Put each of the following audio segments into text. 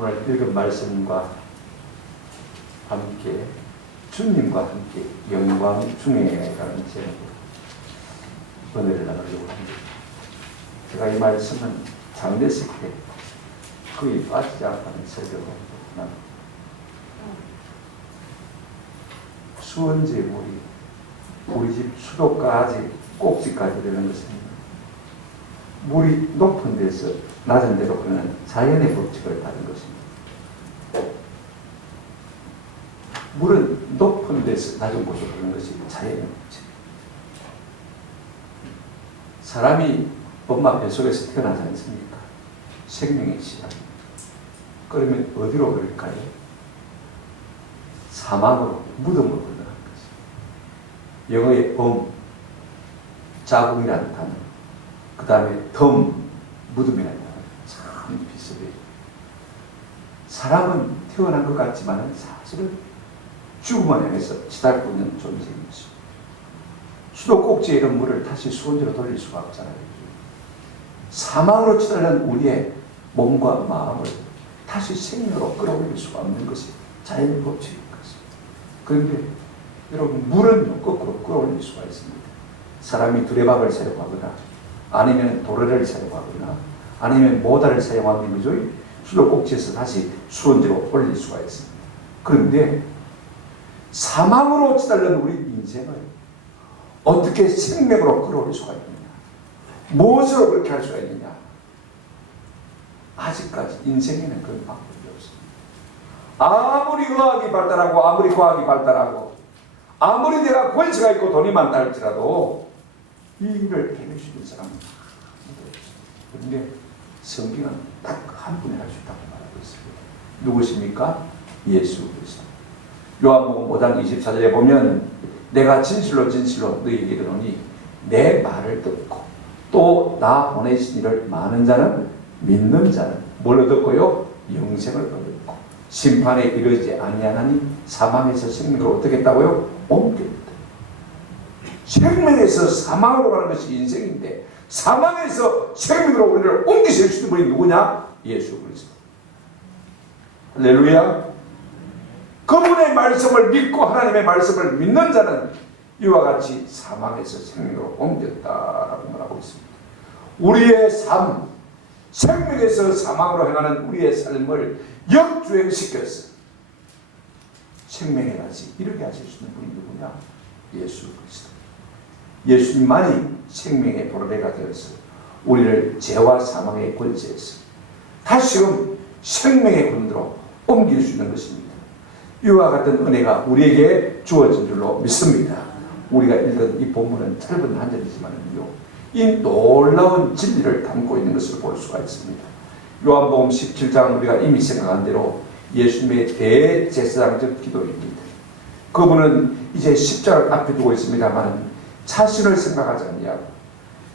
오늘 읽은 말씀과 함께 주님과 함께 영광 중에라는 제목으로 은혜를 나누려고 합니다. 제가 이 말씀은 장례식 때 거의 빠지지 않다는 설교를 합니다. 수원지의 물이 우리 집 수도까지 꼭지까지 되는 것입니다. 물이 높은 데서 낮은 데로 흐르는 자연의 법칙을 받은 것입니다. 물은 높은 데서 낮은 곳으로 흐르는 것이 자연의 법칙. 사람이 엄마 뱃속에서 태어나지 않습니까? 생명의 시작입니다. 그러면 어디로 흐를까요? 사막으로, 무덤으로 흐르는 것입니다. 영어의 자궁이라는 단어, 그 다음에 무덤이라는 단어, 참 비슷해요. 사람은 태어난 것 같지만 사실은 죽음을 향해서 치닫고 있는 존재인 것입니다. 수도 꼭지에 있는 물을 다시 수온지로 돌릴 수가 없잖아요. 사망으로 치달는 우리의 몸과 마음을 다시 생명으로 끌어올릴 수가 없는 것이 자연의 법칙인 것입니다. 그런데 여러분, 물은 거꾸로 끌어올릴 수가 있습니다. 사람이 두레박을 사용하거나 아니면 도래를 사용하거나 아니면 모다를 사용하면 그죠? 수도 꼭지에서 다시 수온지로 올릴 수가 있습니다. 그런데 사망으로 치달는 우리 인생을 어떻게 생명으로 끌어올릴 수가 있느냐? 무엇으로 그렇게 할 수가 있느냐? 아직까지 인생에는 그런 방법이 없습니다. 아무리 의학이 발달하고 아무리 과학이 발달하고 아무리 내가 권세가 있고 돈이 많다 할지라도 이 일을 해낼 수 있는 사람은 아무도 없습니다. 그런데 성경은 딱 한 분이 할 수 있다고 말하고 있습니다. 누구십니까? 예수 그리스도. 요한복음 5장 24절에 보면 내가 진실로 진실로 너희에게 이르노니 내 말을 듣고 또 나 보내신 이를 많은 자는 믿는 자는 뭘 얻었고요? 영생을 얻었고 심판에 이르지 아니하나니 사망에서 생명으로 어떻게 했다고요? 옮겼다. 생명에서 사망으로 가는 것이 인생인데 사망에서 생명으로 우리를 옮기실 수 있는 분이 누구냐? 예수 그리스도. 할렐루야. 그분의 말씀을 믿고 하나님의 말씀을 믿는 자는 이와 같이 사망에서 생명으로 옮겼다라고 말하고 있습니다. 우리의 삶, 생명에서 사망으로 행하는 우리의 삶을 역주행시켜서 생명에 같이 이르게 하실 수 있는 분이 누구냐? 예수 그리스도. 예수님만이 생명의 보로대가 되어서 우리를 죄와 사망의 권세에서 다시금 생명의 군대로 옮길 수 있는 것입니다. 이와 같은 은혜가 우리에게 주어진 줄로 믿습니다. 우리가 읽은 이 본문은 짧은 한 절이지만요, 이 놀라운 진리를 담고 있는 것을 볼 수가 있습니다. 요한복음 17장 우리가 이미 생각한 대로 예수님의 대제사장적 기도입니다. 그분은 이제 십자가를 앞에 두고 있습니다만 자신을 생각하지 아니하고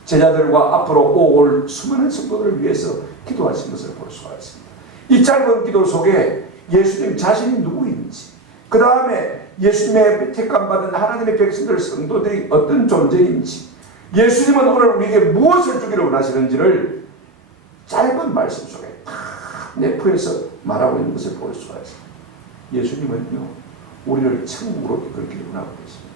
제자들과 앞으로 올 수많은 성도들을 위해서 기도하신 것을 볼 수가 있습니다. 이 짧은 기도 속에 예수님 자신이 누구인지, 그 다음에 예수님의 택함받은 하나님의 백성들 성도들이 어떤 존재인지, 예수님은 오늘 우리에게 무엇을 주기를 원하시는지를 짧은 말씀 속에 다 내포해서 말하고 있는 것을 볼 수가 있습니다. 예수님은요, 우리를 천국으로 이끌기를 원하고 계십니다.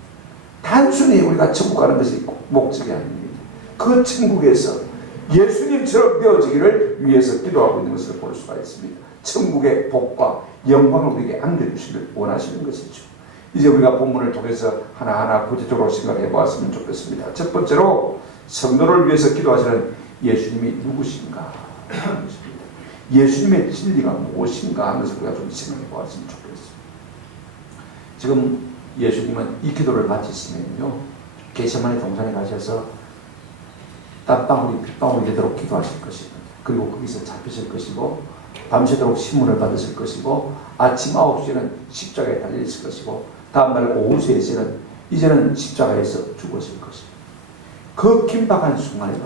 단순히 우리가 천국 가는 것이 목적이 아닙니다. 그 천국에서 예수님처럼 되어지기를 위해서 기도하고 있는 것을 볼 수가 있습니다. 천국의 복과 영광을 우리에게 안겨주시길 원하시는 것이죠. 이제 우리가 본문을 통해서 하나하나 구체적으로 생각해 보았으면 좋겠습니다. 첫 번째로 성도를 위해서 기도하시는 예수님이 누구신가 하는 것입니다. 예수님의 진리가 무엇인가 하는 것을 우리가 좀 생각해 보았으면 좋겠습니다. 지금 예수님은 이 기도를 마치시면요, 겟세마네 동산에 가셔서 땀방울이 빗방울이 되도록 기도하실 것입니다. 그리고 거기서 잡히실 것이고 밤새도록 신문을 받으실 것이고 아침 9시에는 십자가에 달려있을 것이고 다음날 오후 3시에는 이제는 십자가에서 죽으실 것입니다. 그 긴박한 순간에도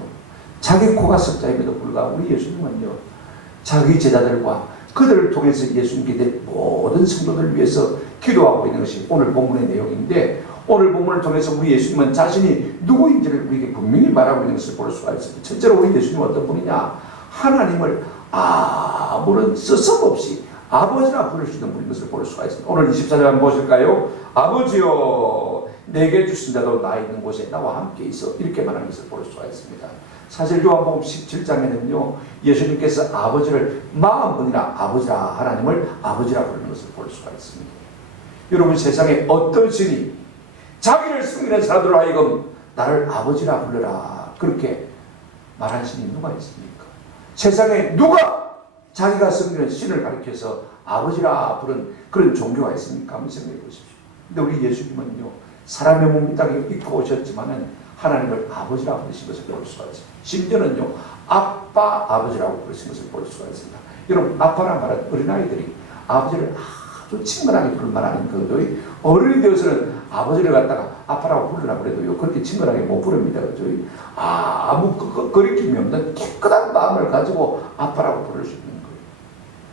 자기 코가 석자임에도 불구하고 우리 예수님은요, 자기 제자들과 그들을 통해서 예수님께 될 모든 성도들을 위해서 기도하고 있는 것이 오늘 본문의 내용인데, 오늘 본문을 통해서 우리 예수님은 자신이 누구인지를 우리에게 분명히 말하고 있는 것을 볼 수가 있습니다. 첫째로 우리 예수님은 어떤 분이냐? 하나님을 아무런 서슴없이 아버지라 부를 수 있는 분인 것을 볼 수가 있습니다. 오늘 24절 한번 보실까요? 아버지여 내게 주신 자도 나 있는 곳에 나와 함께 있어, 이렇게 말하는 것을 볼 수가 있습니다. 사실 요한복음 17장에는요 예수님께서 아버지를 마음뿐이나 아버지라, 하나님을 아버지라 부르는 것을 볼 수가 있습니다. 여러분, 세상에 어떤 신이 자기를 섬기는 사람들로 하여금 나를 아버지라 불러라 그렇게 말하는 신이 누가 있습니까? 세상에 누가 자기가 섬기는 신을 가리켜서 아버지라 부른 그런 종교가 있습니까? 한번 생각해 보십시오. 근데 우리 예수님은요 사람의 몸 이 땅에 입고 오셨지만은 하나님을 아버지라 부르신 것을 볼 수가 있습니다. 심지어는요 아빠 아버지라고 부르신 것을 볼 수가 있습니다. 여러분, 아빠라 말하는 어린아이들이 아버지를 아주 친근하게 부를 만한 거죠. 어른이 되어서는 아버지를 갖다가 아빠라고 부르라고 그래도요 그렇게 친근하게 못 부릅니다. 그죠? 아무 거리낌이 없는 깨끗한 마음을 가지고 아빠라고 부를 수 있는 거예요.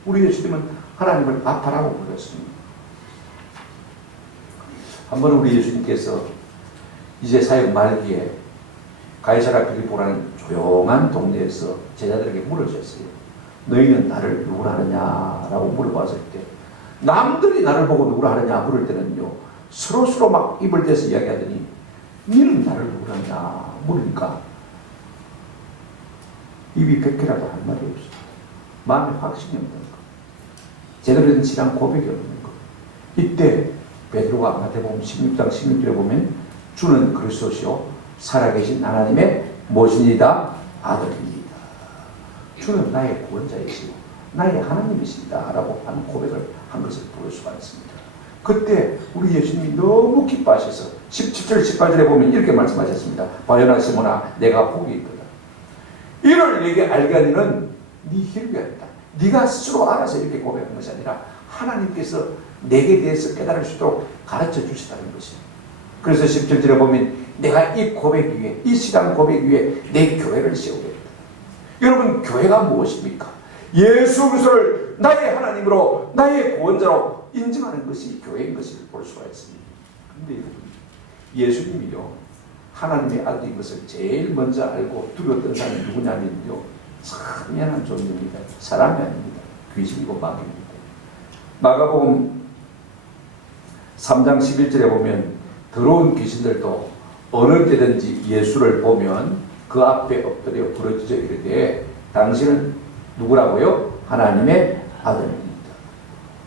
우리 예수님은 하나님을 아빠라고 불렀습니다. 한번 우리 예수님께서 이제 사역 말기에 가이사라 빌립보라는 조용한 동네에서 제자들에게 물으셨어요. 너희는 나를 누구라 하느냐라고 물어봤을 때 남들이 나를 보고 누구라 하느냐 물을 때는요 서로 막 입을 대서 이야기하더니 너는 나를 누구라 하느냐 물으니까 입이 몇 개라도 할 말이 없어요. 마음에 확신이 없는 거, 제대로 된 신앙 고백이 없는 거. 이때 베드로가 마태복음 16장 16절에 보면 주는 그리스도시요 살아계신 하나님의 모신이다 아들입니다. 주는 나의 구원자이시고 나의 하나님이십니다 라고 하는 고백을 한 것을 볼 수가 있습니다. 그때 우리 예수님이 너무 기뻐하셔서 17절 18절에 보면 이렇게 말씀하셨습니다. 바요나 시몬아 내가 복이 있도다. 이를 내게 알게 하는 네 혈기였다. 네가 스스로 알아서 이렇게 고백한 것이 아니라 하나님께서 내게 대해서 깨달을 수 있도록 가르쳐 주시다는 것이에요. 그래서 17절에 보면 내가 이 고백 위에, 이 신앙 고백 위에 내 교회를 세우겠다. 여러분, 교회가 무엇입니까? 예수 그리스도를 나의 하나님으로 나의 구원자로 인정하는 것이 교회인 것을 볼 수가 있습니다. 그런데 여러분, 예수님이요 하나님의 아들인 것을 제일 먼저 알고 두려웠던 사람이 누구냐면요 참 미안한 존재입니다. 사람이 아닙니다. 귀신이고 마귀입니다. 마가복음 3장 11절에 보면 더러운 귀신들도 어느 때든지 예수를 보면 그 앞에 엎드려 부르짖어 이르되 당신은 누구라고요? 하나님의 아들입니다.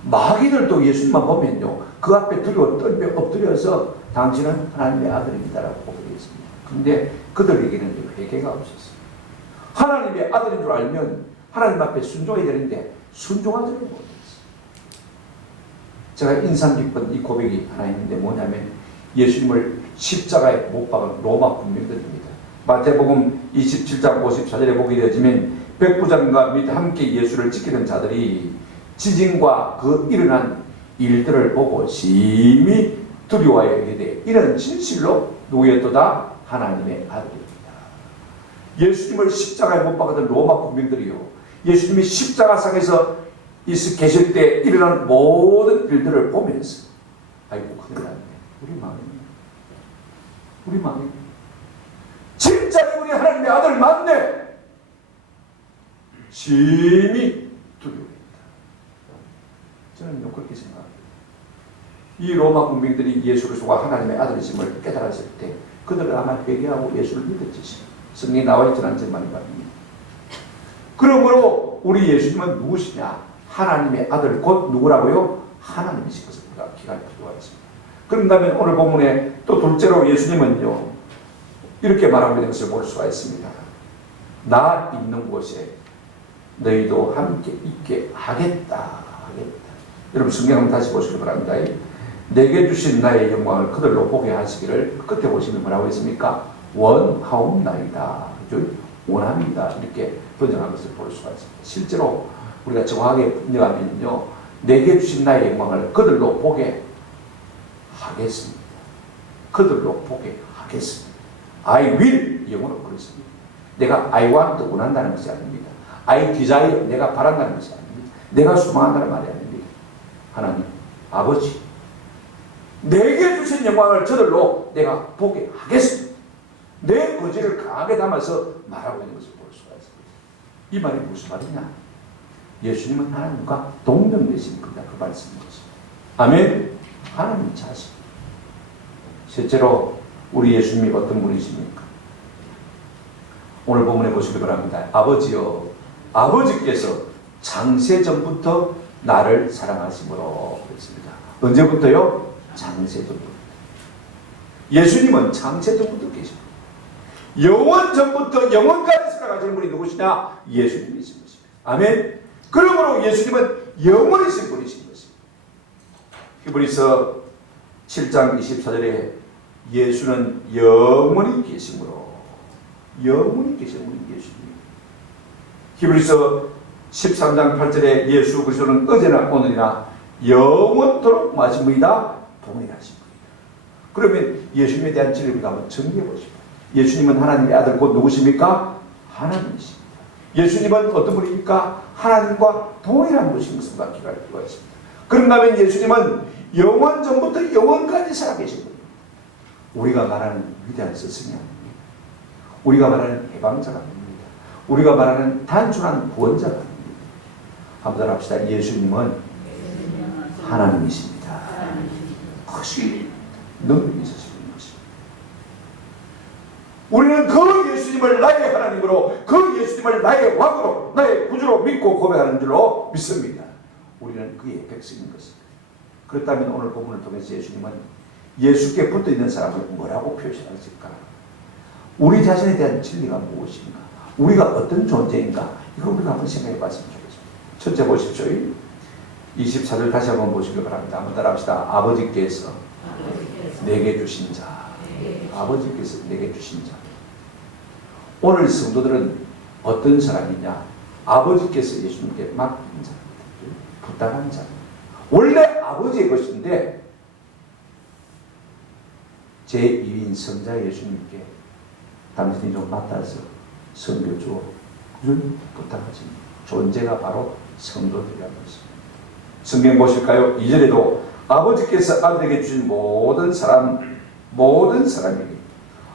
마귀들도 예수님만 보면요 그 앞에 두려워 떨며 엎드려서 당신은 하나님의 아들입니다라고 고백했습니다. 그런데 그들에게는 회개가 없었어요. 하나님의 아들인 줄 알면 하나님 앞에 순종해야 되는데 순종하지를 못했어요. 제가 인상 깊은 이 고백이 하나 있는데 뭐냐면 예수님을 십자가에 못 박은 로마 군민들입니다. 마태복음 27장 54절에 보게 되어지면 백부장과 및 함께 예수를 지키는 자들이 지진과 그 일어난 일들을 보고 심히 두려워하여 이르되 이는 진실로 누구였도다? 하나님의 아들입니다. 예수님을 십자가에 못 박았던 로마 군민들이요 예수님이 십자가상에서 계실 때 일어난 모든 일들을 보면서 아이고 큰일 났네, 우리 망했네, 진짜 이분이 하나님의 아들 맞네, 심히 두려워했다. 저는 그렇게 생각합니다. 이 로마 군민들이 예수 그리스도가 하나님의 아들이심을 깨달았을 때 그들은 아마 회개하고 예수를 믿었지. 성경에 나와 있지는 않지만 말입니다. 그러므로 우리 예수님은 누구시냐? 하나님의 아들 곧 누구라고요? 하나님이신 것을 우리가 기억할 필요가 있습니다. 그런다면 오늘 본문에 또 둘째로 예수님은요 이렇게 말하고 있는 것을 볼 수가 있습니다. 나 있는 곳에 너희도 함께 있게 하겠다. 여러분 성경 한번 다시 보시기 바랍니다. 내게 주신 나의 영광을 그들로 보게 하시기를. 끝에 보시면 뭐라고 했습니까? 원하옵나이다. 원합니다. 이렇게 번역한 것을 볼 수가 있습니다. 실제로 우리가 정확하게 번역하면요 내게 주신 나의 영광을 그들로 보게 하겠습니다. 그들로 보게 하겠습니다. I will 영어로 그렇습니다. 내가 I want 원한다는 것이 아닙니다. I desire 내가 바란다는 것이 아닙니다. 내가 소망한다는 말이 아닙니다. 하나님 아버지 내게 주신 영광을 저들로 내가 보게 하겠습니다. 내 의지를 강하게 담아서 말하고 있는 것을 볼 수가 있습니다. 이 말이 무슨 말이냐? 예수님은 하나님과 동등되신 분이다. 그 말씀인 것입니다. 아멘. 하나님 자신. 실제로 우리 예수님이 어떤 분이십니까? 오늘 본문에 보시기 바랍니다. 아버지여, 아버지께서 창세전부터 나를 사랑하심으로 그랬습니다. 언제부터요? 창세전부터. 예수님은 창세전부터 계십니다. 영원전부터 영원까지 살아가시는 분이 누구시냐? 예수님이신 것입니다. 아멘. 그러므로 예수님은 영원이신 분이신 것입니다. 히브리서 7장 24절에 예수는 영원히 계심으로, 영원히 계시는 분이 예수님. 히브리서 13장 8절에 예수 그리스도는 어제나 오늘이나 영원토록 마침이다 동일하신 분이다. 그러면 예수님에 대한 진리를 우리가 한번 정리해 보십시오. 예수님은 하나님의 아들 곧 누구십니까? 하나님이십니다. 예수님은 어떤 분입니까? 하나님과 동일한 분이신 것을 밝힐 필요가 있습니다. 그런다면 예수님은 영원 전부터 영원까지 살아계신 분입니다. 우리가 말하는 위대한 스승이 아닙니다. 우리가 말하는 해방자가 아닙니다. 우리가 말하는 단순한 구원자가 아닙니다. 한번 합시다. 예수님은 하나님이십니다. 크시 능력이 있으신 것입니다. 우리는 그 예수님을 나의 하나님으로, 그 예수님을 나의 왕으로, 나의 구주로 믿고 고백하는 줄로 믿습니다. 우리는 그의 백성인 것입니다. 그렇다면 오늘 본문을 통해서 예수님은 예수께 붙어있는 사람을 뭐라고 표시하실까? 우리 자신에 대한 진리가 무엇인가? 우리가 어떤 존재인가? 이걸 우리가 한번 생각해 봤으면 좋겠습니다. 첫째 보십시오. 24절 다시 한번 보시기 바랍니다. 한번 따라합시다. 아버지께서 내게 주신 자. 아버지께서 내게 주신 자. 오늘 성도들은 어떤 사람이냐? 아버지께서 예수님께 맡긴 자입니다. 부탁한 자. 원래 아버지의 것인데 제2인 성자 예수님께 당신이 좀 맡아서 섬겨주어 부탁하십니다. 존재가 바로 성도들이라는 것입니다. 성경 보실까요? 2절에도 아버지께서 아들에게 주신 모든 사람에게,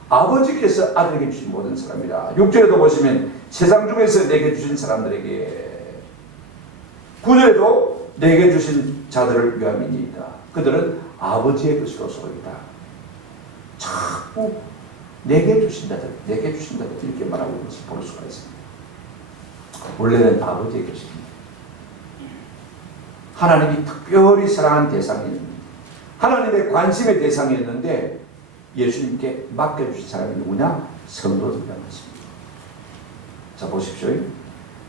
아버지께서 아들에게 주신 모든 사람이라. 6절에도 보시면 세상 중에서 내게 주신 사람들에게, 9절에도 내게 주신 자들을 위함이니이다. 그들은 아버지의 것이로소이다. 자꾸 내게 주신 자들, 내게 주신 자들 이렇게 말하고 있는 것을 볼 수가 있습니다. 원래는 아버지의 것입니다. 하나님이 특별히 사랑한 대상이었는데, 하나님의 관심의 대상이었는데 예수님께 맡겨주신 사람이 누구냐? 성도들이라는 것입니다. 자, 보십시오.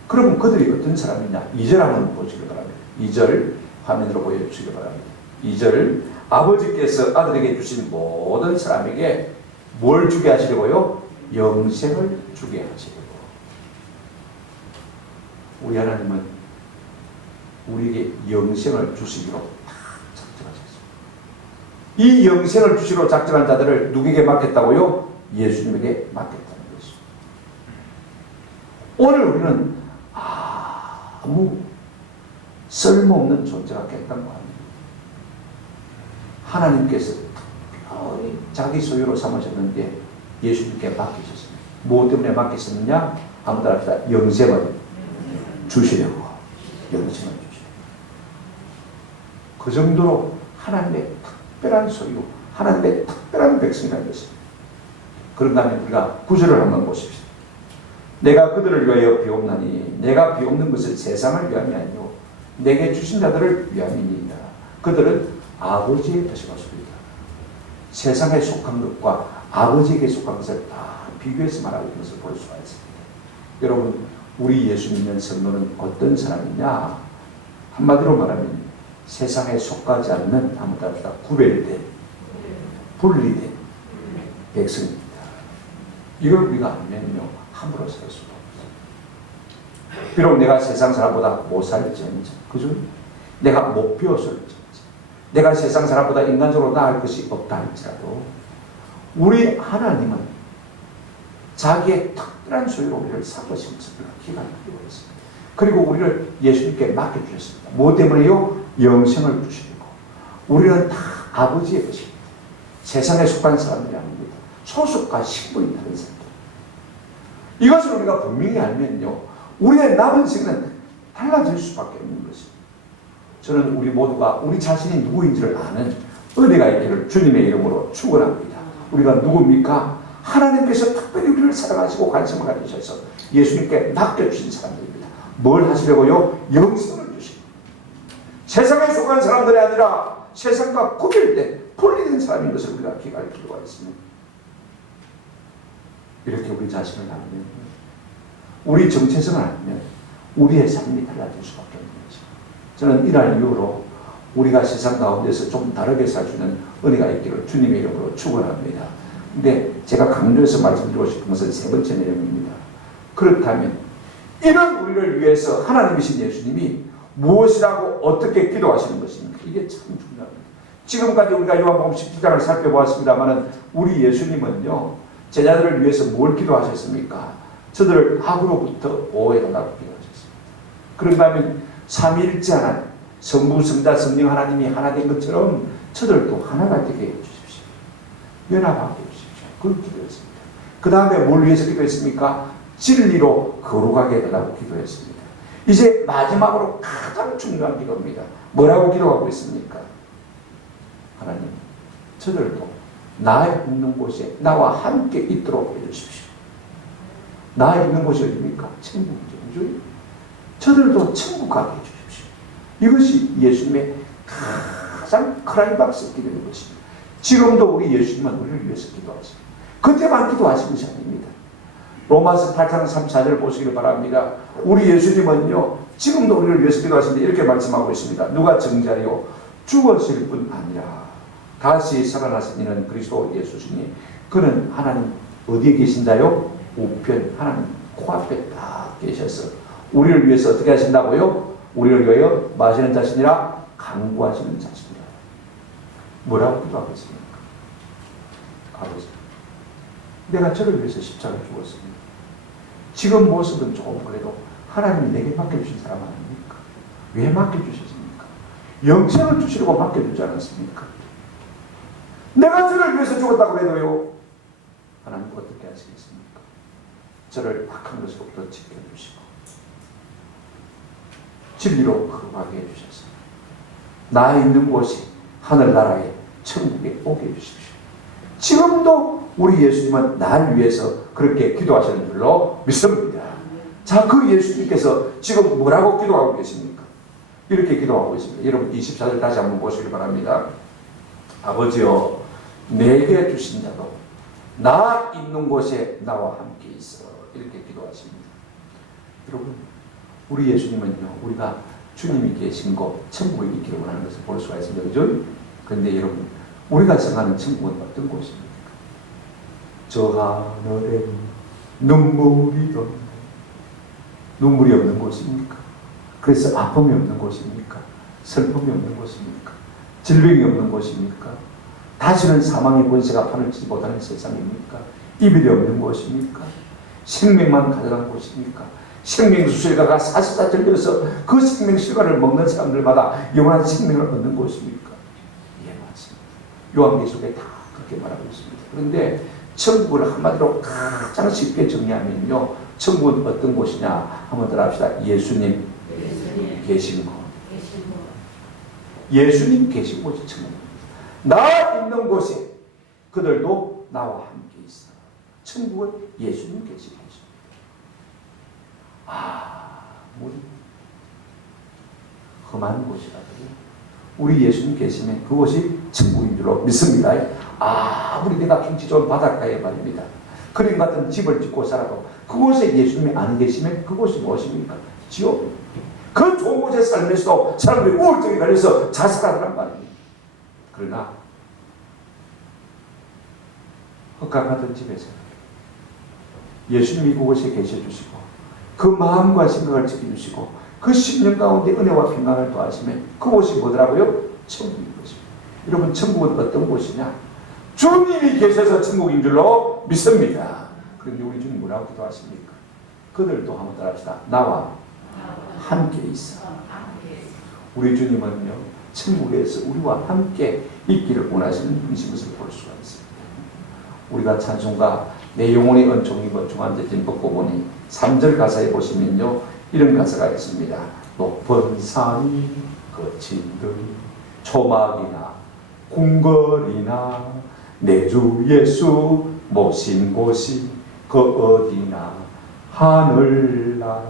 그럼 그들이 어떤 사람이냐? 2절 한번 보시기 바랍니다. 2절 화면으로 보여주시기 바랍니다. 2절 아버지께서 아들에게 주신 모든 사람에게 뭘 주게 하시려고요? 영생을 주게 하시려고. 우리 하나님은 우리에게 영생을 주시기로 작정하셨습니다. 이 영생을 주시기로 작정한 자들을 누구에게 맡겼다고요? 예수님에게 맡겼다는 것입니다. 오늘 우리는 아무 쓸모없는 존재가 됐던 거 아닙니다. 하나님께서 특별히 자기 소유로 삼으셨는데 예수님께 맡기셨습니다. 무엇 때문에 맡기셨느냐? 한번 따라합시다. 영생을 주시려고. 영생을 주시려고. 그 정도로 하나님의 특별한 소유, 하나님의 특별한 백성이라는 것입니다. 그런다면 우리가 9절을 한번 보십시오. 내가 그들을 위하여 비옵나니 내가 비옵는 것은 세상을 위함이 아니요 내게 주신 자들을 위함이니이다. 그들은 아버지의 것이로소이다. 세상에 속한 것과 아버지에게 속한 것을 다 비교해서 말하고 있는 것을 볼 수가 있습니다. 여러분, 우리 예수 믿는 성도는 어떤 사람이냐? 한마디로 말하면 세상에 속하지 않는, 한번 따라합시다. 구별된, 분리된 백성입니다. 이걸 우리가 알면요, 함부로 살 수가 없어요. 비록 내가 세상 사람보다 못 살지언정, 그죠? 내가 못 배웠을지, 내가 세상 사람보다 인간적으로 나을 것이 없다 할지라도 우리 하나님은 자기의 특별한 소유로 우리를 삼으신 것을 기가 막히고 있습니다. 그리고 우리를 예수님께 맡겨주셨습니다. 뭐 때문에요? 영생을 주시고. 우리는 다 아버지의 것입니다. 세상에 속한 사람들이 아닙니다. 소속과 신분이 다른 사람들. 이것을 우리가 분명히 알면요, 우리의 남은 생은 달라질 수밖에 없는 것입니다. 저는 우리 모두가 우리 자신이 누구인지를 아는 은혜가 있기를 주님의 이름으로 축원합니다. 우리가 누굽니까? 하나님께서 특별히 우리를 사랑하시고 관심을 가지셔서 예수님께 맡겨주신 사람들입니다. 뭘 하시려고요? 영생을 주시고 세상에 속한 사람들이 아니라 세상과 구별된 분리된 사람인 것을 우리가 기가할 필요가 있습니다. 이렇게 우리 자신을 알면, 우리 정체성을 알면 우리의 삶이 달라질 수밖에 없는 것입니다. 저는 이날 이후로 우리가 세상 가운데서 좀 다르게 살 수 있는 은혜가 있기를 주님의 이름으로 축원합니다. 근데 제가 강조해서 말씀드리고 싶은 것은 세 번째 내용입니다. 그렇다면 이런 우리를 위해서 하나님이신 예수님이 무엇이라고 어떻게 기도하시는 것입니까? 이게 참 중요합니다. 지금까지 우리가 요한복음 17장을 살펴보았습니다만 우리 예수님은요, 제자들을 위해서 뭘 기도하셨습니까? 저들을 악으로부터 보호해달라고 기도하셨습니다. 그런가 하면 삼위일체 하나님, 성부, 성자, 성령 하나님이 하나 된 것처럼 저들도 하나가 되게 해주십시오. 연합하게 해주십시오. 그걸 기도했습니다. 그 다음에 뭘 위해서 기도했습니까? 진리로 거룩하게 해달라고 기도했습니다. 이제 마지막으로 가장 중요한 기도입니다. 뭐라고 기도하고 있습니까? 하나님, 저들도 나 있는 곳에 나와 함께 있도록 해주십시오. 나 있는 곳이 어디입니까? 천국이죠. 저들도 천국 가게 해주십시오. 이것이 예수님의 가장 크라이박스 기도인 것입니다. 지금도 우리 예수님은 우리를 위해서 기도하십니다. 그때만 기도하신 것이 아닙니다. 로마서 8장 34절을 보시길 바랍니다. 우리 예수님은요, 지금도 우리를 위해서 기도하시는데 이렇게 말씀하고 있습니다. 누가 정자리요 죽었을 뿐 아니라 다시 살아나신 이는 그리스도 예수시니 그는 하나님 어디에 계신다요? 우편 하나님 코앞에 딱 계셔서 우리를 위해서 어떻게 하신다고요? 우리를 위하여 마시는 자신이라 간구하시는 자신이라. 뭐라고 기도하고 있습니까? 아버지, 내가 저를 위해서 십자가를 죽었습니다. 지금 모습은 조금 그래도 하나님이 내게 맡겨주신 사람 아닙니까? 왜 맡겨주셨습니까? 영생을 주시려고 맡겨주지 않았습니까? 내가 저를 위해서 죽었다고 해도요, 하나님 어떻게 하시겠습니까? 저를 악한 것으로부터 지켜주시고 진리로 거룩하게 해주셔서 나 있는 곳이 하늘나라의 천국에 오게 해주십시오. 지금도 우리 예수님은 나를 위해서 그렇게 기도하시는 줄로 믿습니다. 자, 그 예수님께서 지금 뭐라고 기도하고 계십니까? 이렇게 기도하고 있습니다. 여러분 24절 다시 한번 보시기 바랍니다. 아버지여, 내게 주신 자도 나 있는 곳에 나와 함께 있어. 이렇게 기도하십니다. 여러분, 우리 예수님은요, 우리가 주님이 계신 곳, 천국에 있기를 원하는 것을 볼 수가 있습니다. 그죠? 그런데 여러분, 우리가 생각하는 천국은 어떤 곳입니까? 저 하늘에 눈물이 없는, 눈물이 없는 곳입니까? 그래서 아픔이 없는 곳입니까? 슬픔이 없는 곳입니까? 질병이 없는 곳입니까? 다시는 사망의 권세가 판을 치지 못하는 세상입니까? 이별이 없는 곳입니까? 생명만 가져간 곳입니까? 생명수실가가 44절 되어서 그 생명실가를 먹는 사람들마다 영원한 생명을 얻는 곳입니까? 예, 맞습니다. 요한계시록에 다 그렇게 말하고 있습니다. 그런데 천국을 한마디로 가장 쉽게 정리하면요, 천국은 어떤 곳이냐 한번 들어갑시다. 예수님 계신 곳. 예수님 계신 곳이 천국입니다. 나 있는 곳에 그들도 나와 함께 있어. 천국은 예수님 계신 곳입니다. 아무리 험한 곳이라도요, 우리 예수님 계시면 그곳이 천국인 줄로 믿습니다. 아무리 내가 경치 좋은 바닷가에 말입니다, 그림 같은 집을 짓고 살아도 그곳에 예수님이 안 계시면 그곳이 무엇입니까? 지옥. 그 좋은 곳에 살면서도 사람들이 우울증에 걸려서 자살하더란 말입니다. 그러나 흑암하던 집에서 예수님이 그곳에 계셔주시고 그 마음과 생각을 지켜주시고 그 10년 가운데 은혜와 평강을 더하시면 그곳이 뭐더라고요? 천국인 것입니다. 여러분, 천국은 어떤 곳이냐? 주님이 계셔서 천국인 줄로 믿습니다. 그런데 우리 주님 뭐라고 기도하십니까? 그들도 한번 따라합시다. 나와 함께 있어. 우리 주님은요, 천국에서 우리와 함께 있기를 원하시는 분이신 것을 볼 수가 있습니다. 우리가 찬송가 내 영혼이 은총 입어 중한대진 벗고 보니 3절 가사에 보시면요, 이런 가사가 있습니다. 높은 산이 거친 듯 초막이나 궁궐이나 내 주 예수 모신 곳이 그 어디나 하늘나라.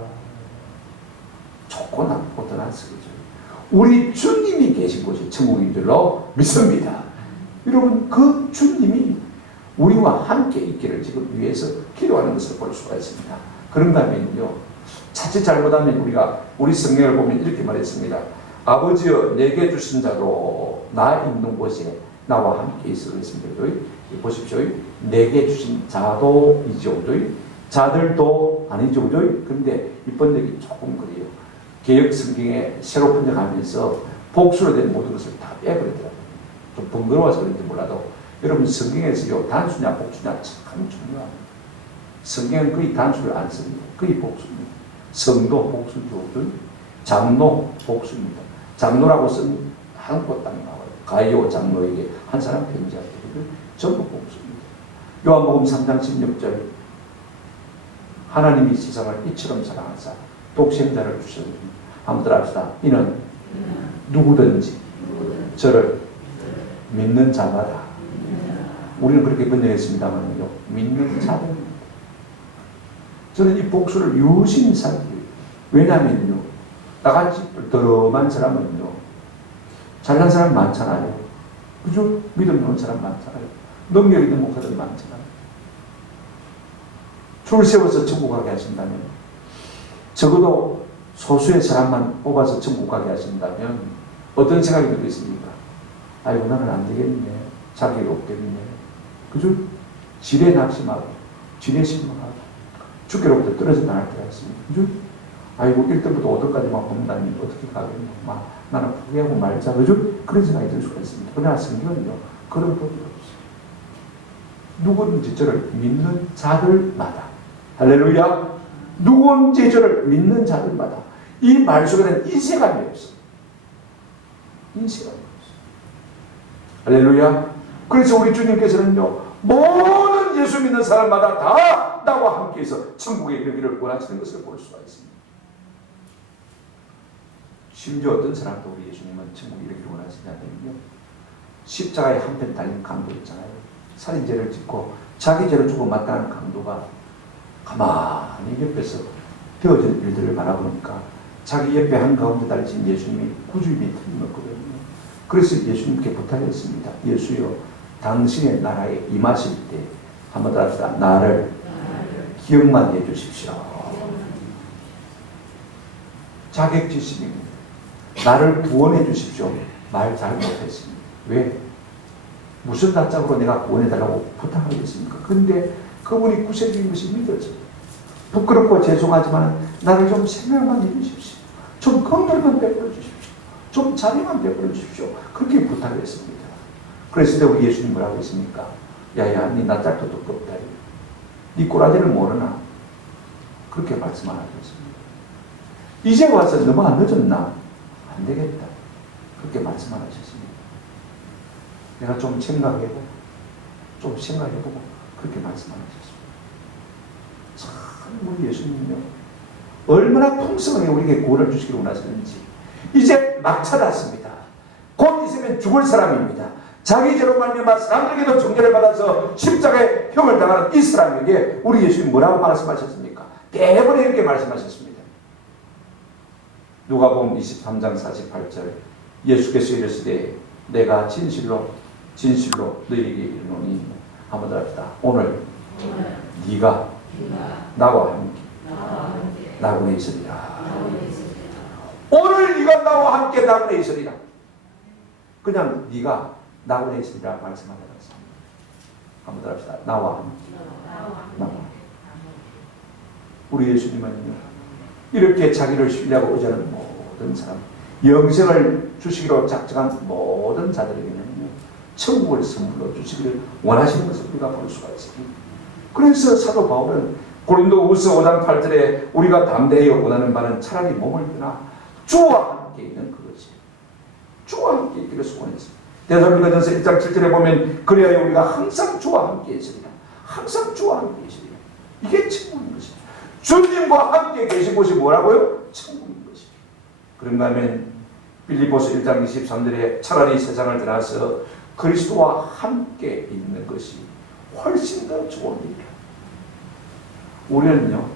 좋고 나쁘고 떠난 소리죠. 우리 주님이 계신 곳이 천국인 줄로 믿습니다. 여러분, 그 주님이 우리와 함께 있기를 지금 위해서 기도하는 것을 볼 수가 있습니다. 그런가 하면요, 자칫 잘못하면 우리 성경을 보면 이렇게 말했습니다. 아버지여 내게 주신 자로 나 있는 곳에 나와 함께 있어 그랬습니다. 보십시오. 내게 주신 자도이죠. 자들도 아니죠. 그런데 이 번역이 조금 그래요. 개역 성경에 새로 번역하면서 복수로 된 모든 것을 다 빼버리더라고요. 좀 번거로워서 그런지 몰라도 여러분, 성경에서요, 단수냐 복수냐 참 중요합니다. 성경은 거의 단수를 안 씁니다. 거의 복수입니다. 성도 복수죠. 장로 복수입니다. 장로라고 쓴 한 곳 딱 나와요. 가이오 장로에게 한 사람 편지할 때 전부 복수입니다. 요한복음 3장 16절 하나님이 세상을 이처럼 사랑하사 독생자를 주셨으니 한번 들어봅시다. 이는 누구든지 저를 믿는 자마다, 우리는 그렇게 번역했습니다만요, 믿는 자입니다. 저는 이 복수를 유심히 살펴요. 왜냐면요, 나같이 더러운 사람은요, 잘난 사람 많잖아요. 그죠? 믿음 있는 사람 많잖아요. 능력 있는 목사들 많잖아요. 줄 세워서 천국 가게 하신다면, 적어도 소수의 사람만 뽑아서 천국 가게 하신다면 어떤 생각이 들겠습니까? 아이고, 나는 안 되겠네. 자격이 없겠네. 그죠? 지레 낙심하고, 지레 실망하고, 주께로부터 떨어져 나갈 때가 있습니다. 그죠? 아이고, 1등부터 5등까지만 본다면 어떻게 가겠노? 나는 포기하고 말자. 그죠? 그런 생각이 들 수가 있습니다. 그러나 성경은요, 그런 법이 없어요. 누구든지 저를 믿는 자들마다, 할렐루야! 누구든지 저를 믿는 자들마다, 이 말 속에는 인쇄감이 없어요. 인쇄감이 없어요. 할렐루야! 그래서 우리 주님께서는요, 모든 예수 믿는 사람마다 다 나와 함께해서 천국에 이르기를 원하시는 것을 볼 수가 있습니다. 심지어 어떤 사람도 우리 예수님은 천국에 이르기를 원하시냐면요, 십자가에 한편 달린 강도 있잖아요. 살인죄를 짓고 자기 죄로 죽어 마땅한 강도가 가만히 옆에서 되어진 일들을 바라보니까 자기 옆에 한가운데 달리신 예수님이 구주임이 틀림없거든요. 그래서 예수님께 부탁했습니다. 예수여, 당신의 나라에 임하실 때 한번 더 합시다. 나를 기억만 해주십시오. 자격지심입니다. 나를 구원해 주십시오. 말 잘 못했습니다. 왜? 무슨 달짝으로 내가 구원해달라고 부탁하겠습니까? 그런데 그분이 구세주인 것이 믿어져요. 부끄럽고 죄송하지만 나를 좀 생각만 해주십시오. 좀 건강만 베풀어 주십시오. 좀 자비만 베풀어 주십시오. 그렇게 부탁했습니다. 그랬을 때 우리 예수님 뭐라고 했습니까? 야야, 니 나 짝도 두껍다. 니 꼬라지를 모르나? 그렇게 말씀 안 하셨습니다. 이제 와서 너무 안 늦었나? 안 되겠다. 그렇게 말씀 안 하셨습니다. 내가 좀 생각해보고 그렇게 말씀 안 하셨습니다. 참 우리 예수님요, 얼마나 풍성하게 우리에게 구원을 주시기를 원하시는지. 이제 막 찾았습니다. 곧 있으면 죽을 사람입니다. 자기 죄로 말미암아 사람들에게도 정죄를 받아서 십자가에 형을 당하는 이 사람에게 우리 예수님 뭐라고 말씀하셨습니까? 대번에 이렇게 말씀하셨습니다. 누가복음 23장 48절 예수께서 이르시되 내가 진실로 너희에게 이르노니, 한번 더 합시다. 오늘 네가 나와 함께 나군에 있으리라. 오늘 네가 나와 함께 나군에 있으리라. 그냥 네가 나군에 있으리라 말씀하지 않습니다. 한번 더 합시다. 나와 함께. 우리 예수님은요, 이렇게 자기를 신뢰하고 의지하는 모든 사람, 영생을 주시기로 작정한 모든 자들에게는요, 천국을 선물로 주시기를 원하시는 것을 우리가 볼 수가 있습니다. 그래서 사도 바울은 고린도후서 5장 8절에 우리가 담대히 원하는 바는 차라리 몸을 떠나 주와 함께 있는 그것이, 주와 함께 있기를 소원했습니다. 데살로니가전서 1장 7절에 보면 그래야 우리가 항상 주와 함께 있으리라. 항상 주와 함께 있으리라. 이게 천국인 것입니다. 주님과 함께 계신 곳이 뭐라고요? 천국인 것입니다. 그런가 하면 빌립보서 1장 23절에 차라리 세상을 떠나서 그리스도와 함께 있는 것이 훨씬 더 좋은 일이다. 우리는요,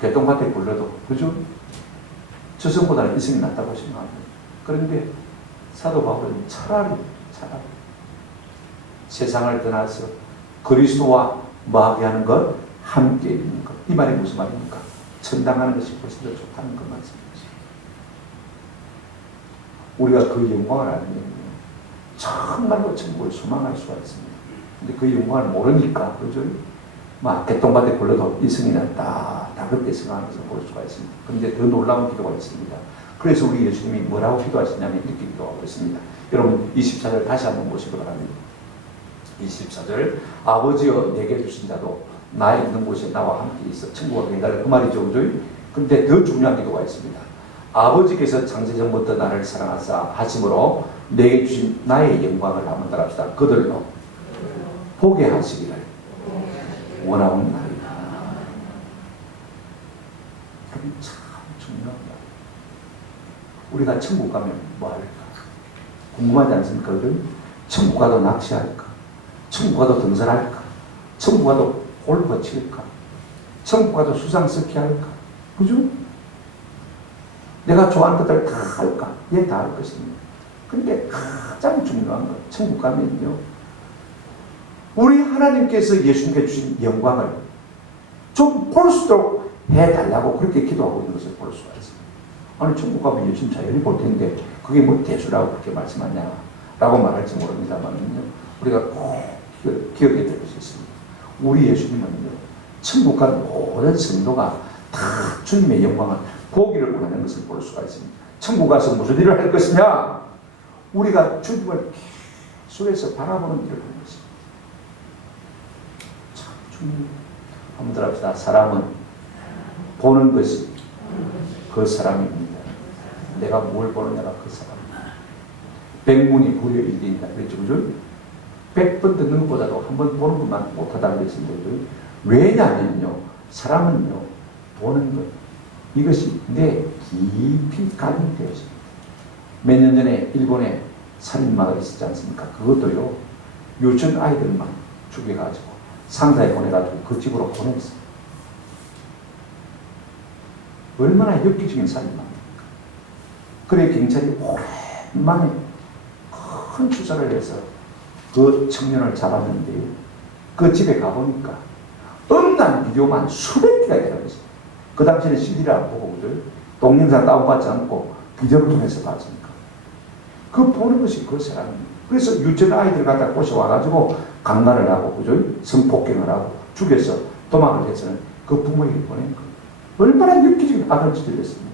개똥밭에 굴러도, 그죠? 저승보다는 이승이 낫다고 생각합니다. 그런데 사도 바울은 차라리 세상을 떠나서 그리스도와 뭐하게 하는 것? 함께 있는 것. 이 말이 무슨 말입니까? 천당하는 것이 훨씬 더 좋다는 것 말씀이죠. 우리가 그 영광을 알면 정말로 천국을 소망할 수가 있습니다. 근데 그 영광을 모르니까, 그죠? 막 개똥밭에 굴러도 이승이 낫다, 다 그렇게 생각하면서 볼 수가 있습니다. 그런데 더 놀라운 기도가 있습니다. 그래서 우리 예수님이 뭐라고 기도하시냐면 이렇게 기도하고 있습니다. 여러분 24절 다시 한번 보시기 바랍니다. 24절 아버지여 내게 주신 자도 나의 있는 곳에 나와 함께 있어 천국과 계다를 그 말이죠. 그죠? 근데 더 중요한 기도가 있습니다. 아버지께서 창세전부터 나를 사랑하사 하심으로 내게 주신 나의 영광을 한번 따라합시다. 그들로 보게 하시기를 원하옵나이다. 참 중요합니다. 우리가 천국 가면 뭐 할까? 궁금하지 않습니까? 천국 가도 낚시할까? 천국 가도 등산할까? 천국 가도 골프 칠까? 천국 가도 수상스키 할까? 그죠? 내가 좋아하는 것들 다 할까? 예, 다 할 것입니다. 근데 가장 중요한 것, 천국 가면요, 우리 하나님께서 예수님께 주신 영광을 좀 볼 수 있도록 해달라고 그렇게 기도하고 있는 것을 볼 수가 있습니다. 아니, 천국 가면 예수님 자연히 볼 텐데 그게 뭐 대수라고 그렇게 말씀하냐 라고 말할지 모릅니다만요, 우리가 꼭 기억해야 될 것이 있습니다. 우리 예수님은요, 천국 간 모든 성도가 다 주님의 영광을 보기를 원하는 것을 볼 수가 있습니다. 천국 가서 무슨 일을 할 것이냐? 우리가 주님을 계속해서 바라보는 일을 하는 것입니다. 참 중요해요. 한번 들어봅시다. 사람은 보는 것이 그 사람입니다. 내가 뭘 보느냐가 그 사람입니다. 백문이 불여일견이다. 그랬죠, 그죠? 100번 듣는 것보다도 한 번 보는 것만 못하다 그랬습니다. 왜냐하면요, 사람은요, 보는 것, 이것이 내 깊이 각인되어 있습니다. 몇 년 전에 일본에 살인마가 있었지 않습니까? 그것도요, 유치원 아이들만 죽여가지고 상사에 보내가지고 그 집으로 보냈어요. 얼마나 엽기적인 살인마입니까? 그래 경찰이 오랜만에 큰 추사를 해서 그 청년을 잡았는데요, 그 집에 가보니까 엄난 비디오만 수백 개가 되는 것입니다. 그 당시에는 CD를 안 보고, 동영상 다운받지 않고 비디오를 통해서 봤으니까 그 보는 것이 그 사람입니다. 그래서 유치원 아이들 갖다 꼬셔와가지고 강간을 하고, 그죠? 성폭행을 하고 죽여서 도망을 해서는 그 부모에게 보낸 거예요. 얼마나 엽기적인 악을 저질렀습니까?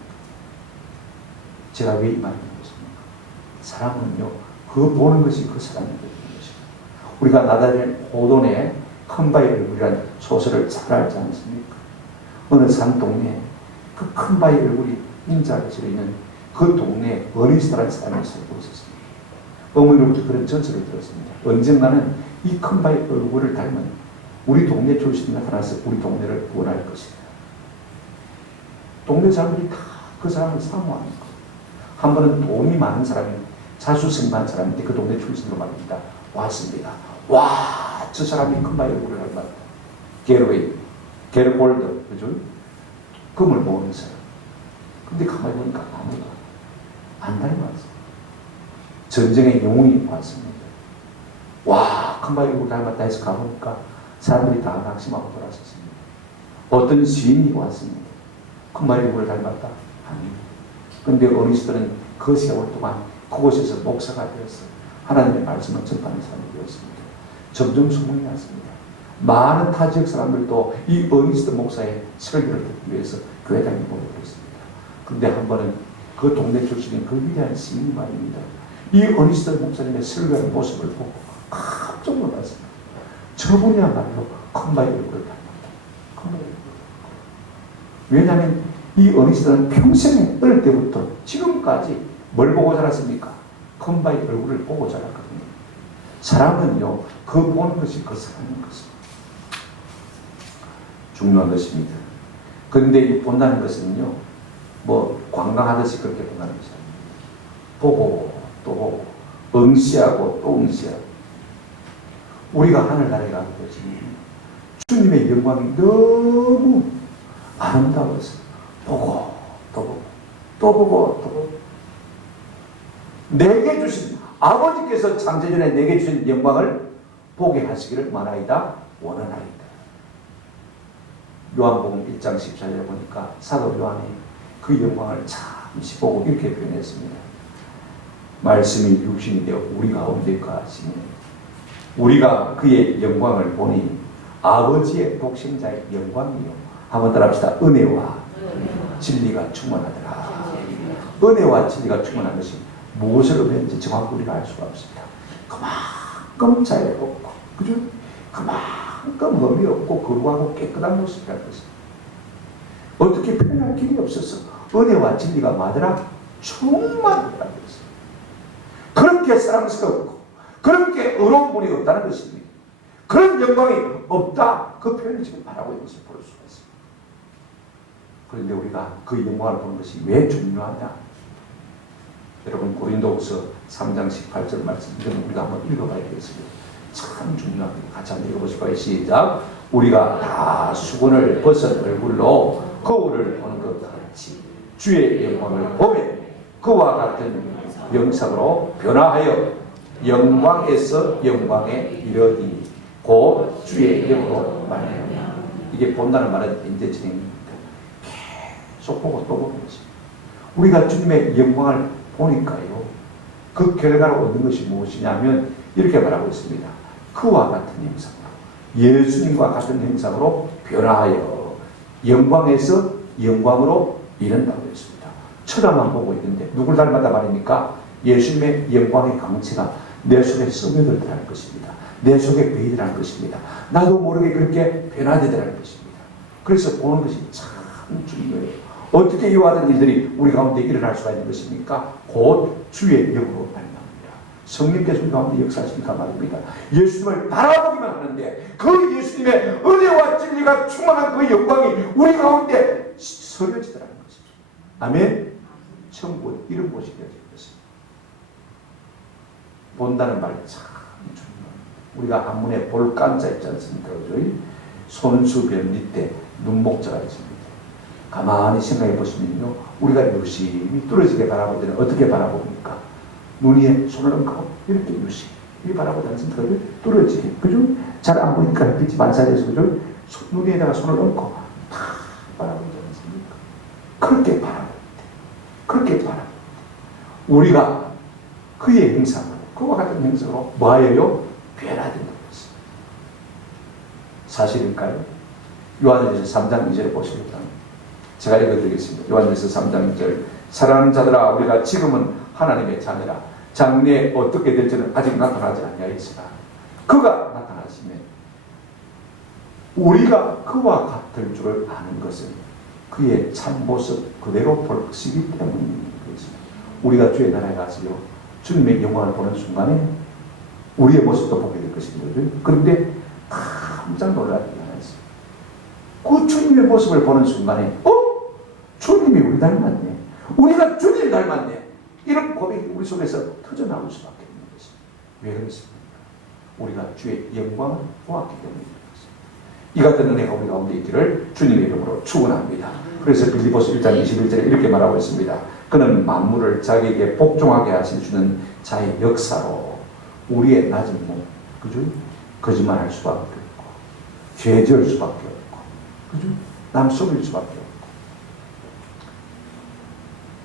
제가 왜 이 말을 하겠습니까? 사람은요, 그 보는 것이 그 사람이 되는 것입니다. 우리가 나다니엘 호돈의 큰바위 얼굴이라는 소설을 잘 알지 않습니까? 어느 산 동네에 그 큰바위 얼굴이 인자가 져 있는 그 동네에 어리스라는 사람이 살고 있었습니다. 어머니로부터 그런 전설을 들었습니다. 언젠가는 이 큰바위 얼굴을 닮은 우리 동네 출신이 나타나서 우리 동네를 구원할 것이다. 동네 사람들이 다 그 사람을 사모하는 거예요. 한 번은 돈이 많은 사람이, 자수성가한 사람인데 그 동네 출신으로 말입니다. 왔습니다. 와, 저 사람이 큰바위 얼굴을 닮았다. 게르골드, 그죠? 금을 모으는 사람. 근데 가만히 보니까 아무도 안 닮았어요. 전쟁의 영웅이 왔습니다. 와, 큰바위 얼굴 닮았다 해서 가보니까 사람들이 다 낙심하고 돌아섰습니다. 어떤 시인이 왔습니다. 큰바위 얼굴을 닮았다. 아닙니다. 그런데 어리스들은 그 세월 동안 그곳에서 목사가 되었어요. 하나님의 말씀을 전파하는 사람이 되었습니다. 점점 소문이 났습니다. 많은 타 지역 사람들도 이 어리스트 목사의 설교를 듣기 위해서 교회당에 모여들었습니다. 그런데 한 번은 그 동네 출신인 그 위대한 시인이 말입니다. 이 어리스트 목사님의 설교하는 모습을 보고 깜짝 놀랐습니다. 저분이야말로 큰바위 얼굴을 닮았다. 큰바위 얼굴을. 왜냐하면 이 어리스트는 평생에 어릴 때부터 지금까지 뭘 보고 자랐습니까? 큰바위 얼굴을 보고 자랐거든요. 사람은요, 그 보는 것이 그 사람인 것입니다. 중요한 것입니다. 그런데 이 본다는 것은요, 뭐 관광하듯이 그렇게 본다는 것이죠. 보고 또 보고 응시하고 또 응시하고. 우리가 하늘나라에 가는 것이 주님의 영광이 너무 아름다워서 보고 또 보고 또 보고 또 보고. 내게 주신 아버지께서 창세전에 내게 주신 영광을 보게 하시기를 원하이다 원하나이다. 요한복음 1장 14절에 보니까 사도 요한이 그 영광을 잠시 보고 이렇게 표현했습니다. 말씀이 육신이 되어 우리 가운데 거하시니 우리가 그의 영광을 보니 아버지의 독생자의 영광이요. 한번 따라합시다. 은혜와 진리가 충만하더라. 은혜와 진리가 충만한 것이 무엇을 의미하는지 정확히 우리가 알 수가 없습니다. 그만큼 자유롭고, 그죠? 그만큼 흠이 없고 거룩하고 깨끗한 모습이라는 것입니다. 어떻게 표현할 길이 없어서 은혜와 진리가 뭐더라? 충만하다는 것입니다. 그렇게 사랑스럽고 그렇게 의로운 분이 없다는 것입니다. 그런 영광이 없다. 그 표현을 지금 말하고 있는 것을 볼 수가 있습니다. 그런데 우리가 그 영광을 보는 것이 왜 중요하냐? 여러분 고린도후서 3장 18절 말씀 이건 우리가 한번 읽어봐야 되겠습니다. 참 중요합니다. 같이 한번 읽어보실까요? 시작. 우리가 다 수건을 벗은 얼굴로 거울을 보는 것 같이 주의 영광을 보며 그와 같은 영상으로 변화하여 영광에서 영광에 이르니 곧 주의 영으로 말하며. 이게 본다는 말은 인재 진행입니다. 계속 보고 또 보는 것입니다. 우리가 주님의 영광을 보니까요, 그 결과로 얻는 것이 무엇이냐면 이렇게 말하고 있습니다. 그와 같은 형상으로, 예수님과 같은 형상으로 변화하여 영광에서 영광으로 이른다고 했습니다. 쳐다만 보고 있는데 누굴 닮았다 말입니까? 예수님의 영광의 강체가 내 속에 스며들더라는 것입니다. 내 속에 배이더라는 것입니다. 나도 모르게 그렇게 변화되더라는 것입니다. 그래서 보는 것이 참 중요해요. 어떻게 이와 같은 일들이 우리 가운데 일어날 수가 있는 것입니까? 곧 주의 영으로 말입니다. 성령께서 우리 가운데 역사하시니까 말입니다. 예수님을 바라보기만 하는데 그 예수님의 은혜와 진리가 충만한 그 영광이 우리 가운데 서려지더라는 것입니다. 아멘. 천국은 이런 곳이 되어질 것입니다. 본다는 말이 참 중요합니다. 우리가 한문에 볼간자 있지 않습니까? 손수변 밑에 눈목자가 있습니다. 가만히 생각해 보시면요, 우리가 유심히 뚫어지게 바라볼 때는 어떻게 바라봅니까? 눈 위에 손을 얹고 이렇게 유심히 바라보지 않습니까? 뚫어지게, 그죠? 잘 안 보니까 햇빛이 반사돼서, 그죠? 눈 위에다가 손을 얹고 다 바라보지 않습니까? 그렇게 바라볼 때, 그렇게 바라볼 때 우리가 그의 형상으로, 그와 같은 형상으로 뭐하여요? 변화된다는 것입니다. 사실일까요? 요한일서 3장 2절에 보시겠다. 제가 읽어드리겠습니다. 요한일서 3장 2절. 사랑하는 자들아, 우리가 지금은 하나님의 자녀라. 장래에 어떻게 될지는 아직 나타나지 아니하였으나 그가 나타나시면 우리가 그와 같을 줄을 아는 것은 그의 참모습 그대로 볼 것이기 때문입니다. 우리가 주의 나라에 가서요, 주님의 영광을 보는 순간에 우리의 모습도 보게 될 것입니다. 그런데 깜짝 놀라지 않았어요. 그 주님의 모습을 보는 순간에 주님이 우리 닮았네. 우리가 주님 닮았네. 이런 고백이 우리 속에서 터져나올 수밖에 없는 것입니다. 왜 그렇습니까? 우리가 주의 영광을 보았기 때문입니다. 이 같은 은혜가 우리 가운데 있기를 주님의 이름으로 축원합니다. 그래서 빌립보서 1장 21절에 이렇게 말하고 있습니다. 그는 만물을 자기에게 복종하게 하실 주는 자의 역사로 우리의 낮은 몸, 그죠? 거짓말할 수밖에 없고, 죄 지을 수밖에 없고, 그죠? 남 속일 수밖에 없고,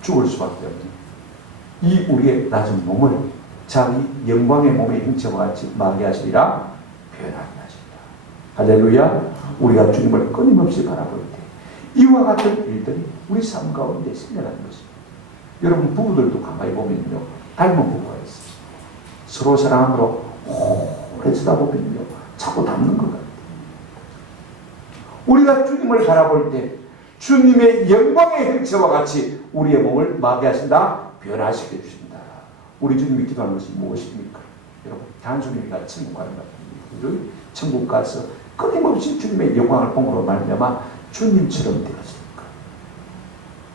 죽을 수밖에 없는 이 우리의 낮은 몸을 자기 영광의 몸의 형체와 같이 마게 하시리라 표현하게 하십니다. 할렐루야. 우리가 주님을 끊임없이 바라볼 때 이와 같은 일들이 우리 삶 가운데 생겨나는 것입니다. 여러분 부부들도 가만히 보면요, 닮은 부부가 있어요. 서로 사랑함으로 오래 쳐다보면요 자꾸 닮는 것 같아요. 우리가 주님을 바라볼 때 주님의 영광의 형체와 같이 우리의 몸을 마게 하신다, 변화시켜 주신다. 우리 주님이 기도하는 것이 무엇입니까? 여러분, 단순히 우리가 천국 가는 것 같습니다. 천국 가서 끊임없이 주님의 영광을 본으로 말미암아 주님처럼 되었습니까?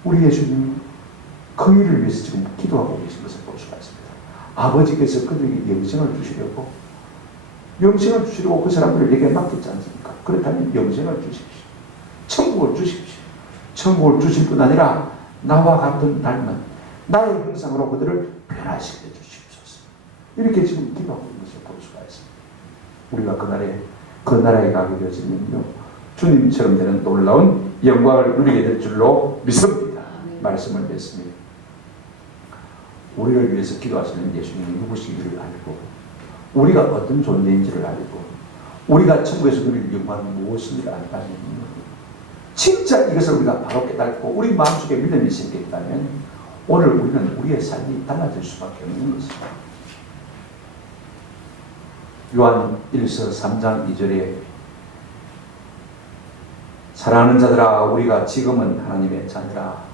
우리 예수님 그 일을 위해서 지금 기도하고 계신 것을 볼 수가 있습니다. 아버지께서 그들에게 영생을 주시려고 그 사람들에게 맡겼지 않습니까? 그렇다면 영생을 주십시오. 천국을 주십시오. 천국을 주실 뿐 아니라 나와 같은 닮은 나의 형상으로 그들을 변화시켜 주십시오. 이렇게 지금 기도하고 있는 것을 볼 수가 있습니다. 우리가 그 나라에 가게 되어지면요, 주님처럼 되는 놀라운 영광을 누리게 될 줄로 믿습니다. 말씀을 맺습니다. 우리를 위해서 기도하시는 예수님이 누구시기를 알고, 우리가 어떤 존재인지를 알고, 우리가 천국에서 누릴 영광이 무엇인지를 안다면, 진짜 이것을 우리가 바로 깨닫고 우리 마음속에 믿음이 생겼다면 오늘 우리는 우리의 삶이 달라질 수밖에 없는 것입니다. 요한 1서 3장 2절에 사랑하는 자들아, 우리가 지금은 하나님의 자녀라.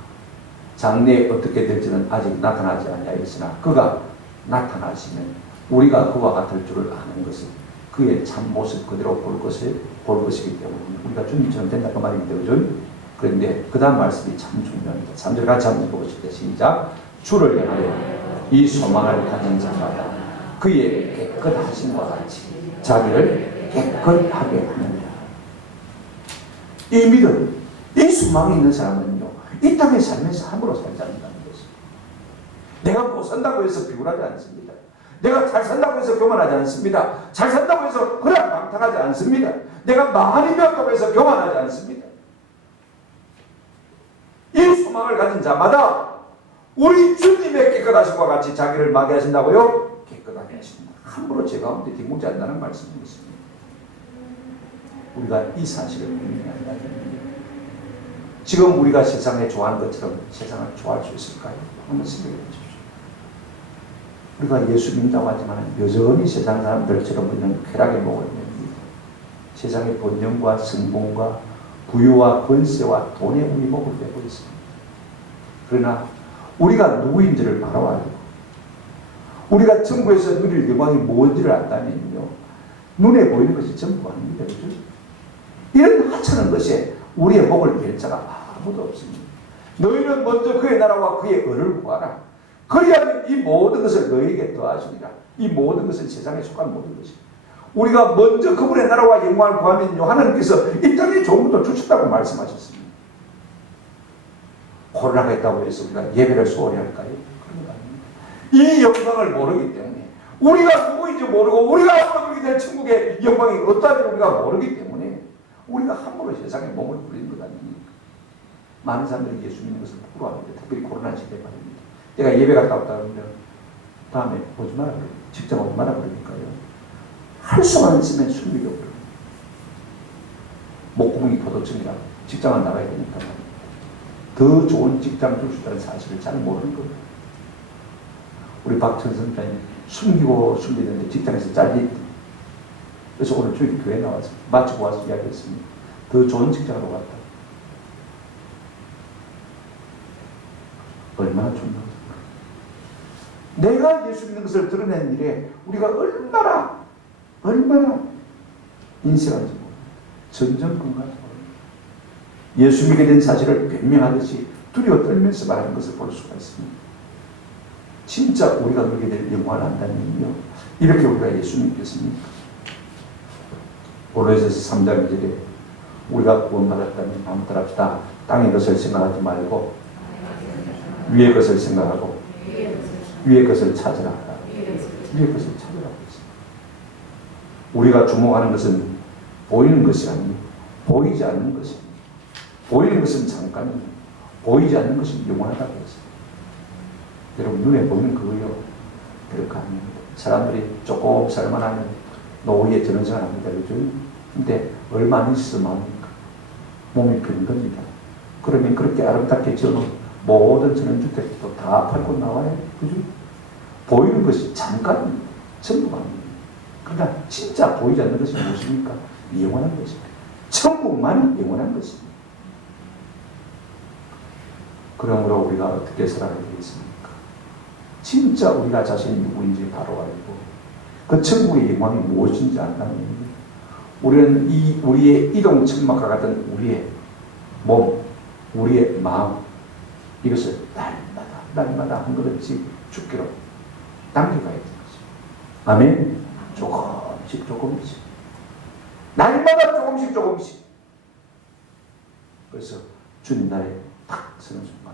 장래에 어떻게 될지는 아직 나타나지 아니하였으나 그가 나타나시면 우리가 그와 같을 줄을 아는 것은 그의 참 모습 그대로 볼 것이기 때문에 우리가 주님처럼 된다 그 말입니다. 그죠? 그런데 그 다음 말씀이 참 중요합니다. 3절 같이 한번 읽어보실 시작. 주를 향하여 이 소망을 가진 자마다 그의 깨끗하심과 같이 자기를 깨끗하게 하느니라. 이 믿음, 이 소망이 있는 사람은요, 이 땅의 삶에서 함부로 살지 않는다는 것입니다. 내가 못 산다고 해서 비굴하지 않습니다. 내가 잘 산다고 해서 교만하지 않습니다. 잘 산다고 해서 허락방탕하지 않습니다. 내가 많이 배웠다고 해서 교만하지 않습니다. 이 소망을 가진 자마다 우리 주님의 깨끗하심과 같이 자기를 마게 하신다고요? 깨끗하게 하십니다. 함부로 죄 가운데 뒷뭉지 않는다는 말씀이겠습니다. 우리가 이 사실을 분명히 한다면 지금 우리가 세상에 좋아하는 것처럼 세상을 좋아할 수 있을까요? 한번 생각해 보십시오. 우리가 예수 믿는다고 하지만 여전히 세상 사람들처럼 우리는 쾌락에 목을 맵니다. 세상의 번영과 성공과 부유와 권세와 돈에 우리 목을 매고 있습니다. 그러나 우리가 누구인지를 바로 알고 우리가 천국에서 누릴 영광이 뭔지를 안다면요, 눈에 보이는 것이 전부 아닙니다. 그렇죠? 이런 하찮은 것에 우리의 목을 맬 자가 아무도 없습니다. 너희는 먼저 그의 나라와 그의 의를 구하라. 그리하면 이 모든 것을 너희에게 더하시리라. 이 모든 것은 세상에 속한 모든 것입니다. 우리가 먼저 그분의 나라와 영광을 구하면요, 하나님께서 이 땅에 좋은 것도 주셨다고 말씀하셨습니다. 코로나가 있다고 해서 우리가 예배를 소홀히 할까요? 그런 거 아닙니다. 이 영광을 모르기 때문에, 우리가 누구인지 모르고 우리가 앞으로 누리게 될 천국의 영광이 어떠한지 우리가 모르기 때문에 우리가 함부로 세상에 몸을 부리는 것 아닙니까? 많은 사람들이 예수 믿는 것을 부끄러워합니다. 특별히 코로나 시대에 말입니다. 내가 예배 갔다 왔다 그러면 다음에 오지 마라 그래요. 직장 오지 마라 그러니까요. 할 수만 있으면 숨기려 그래요. 목구멍이 포도청이라 직장을 나가야 되니까 말입니다. 더 좋은 직장 줄 수 있다는 사실을 잘 모르는 거예요. 우리 박천 선장님 숨기고 숨기는데 직장에서 잘렸대. 그래서 오늘 저희 교회 나와서 마치고 와서 이야기했습니다. 더 좋은 직장으로 갔다. 얼마나 좋나. 내가 예수 믿는 것을 드러낸 일에 우리가 얼마나 인색한지 모르고 전전긍긍하지 모르고 예수 믿게 된 사실을 변명하듯이 두려워 떨면서 말하는 것을 볼 수가 있습니다. 진짜 우리가 누리게 될 영광을 안다면요, 이렇게 우리가 예수 믿겠습니까? 고린도전서 3장 2절에 우리가 구원받았다면 한번 따라합시다. 땅의 것을 생각하지 말고 위의 것을 생각하고 위의 것을 찾으라. 위의 것을 찾으라고 했습니다. 우리가 주목하는 것은 보이는 것이 아니고 보이지 않는 것입니다. 보이는 것은 잠깐입니다. 보이지 않는 것은 영원하다고 했습니다. 여러분, 눈에 보이는 그거요, 그렇게 아닙니다. 사람들이 조금 살만하면 노후에 저런 생각을 합니다. 그죠? 근데 얼마 안 있어서 뭡니까? 몸이 병듭니다. 그러면 그렇게 아름답게 지어놓은 모든 전원주택도 다 팔고 나와요. 그죠? 보이는 것이 잠깐입니다. 전부가 아닙니다. 그러나 진짜 보이지 않는 것이 무엇입니까? 영원한 것입니다. 천국만이 영원한 것입니다. 그러므로 우리가 어떻게 살아야 되겠습니까? 진짜 우리가 자신이 누구인지 바로 알고 그 천국의 영광이 무엇인지 안다면 우리는 우리의 이동천막과 같은 우리의 몸, 우리의 마음, 이것을 날마다 한 걸음씩 죽기로 당겨가야 되는 거죠. 아멘. 조금씩 날마다 조금씩. 그래서 주님 나라에 탁 서는 순간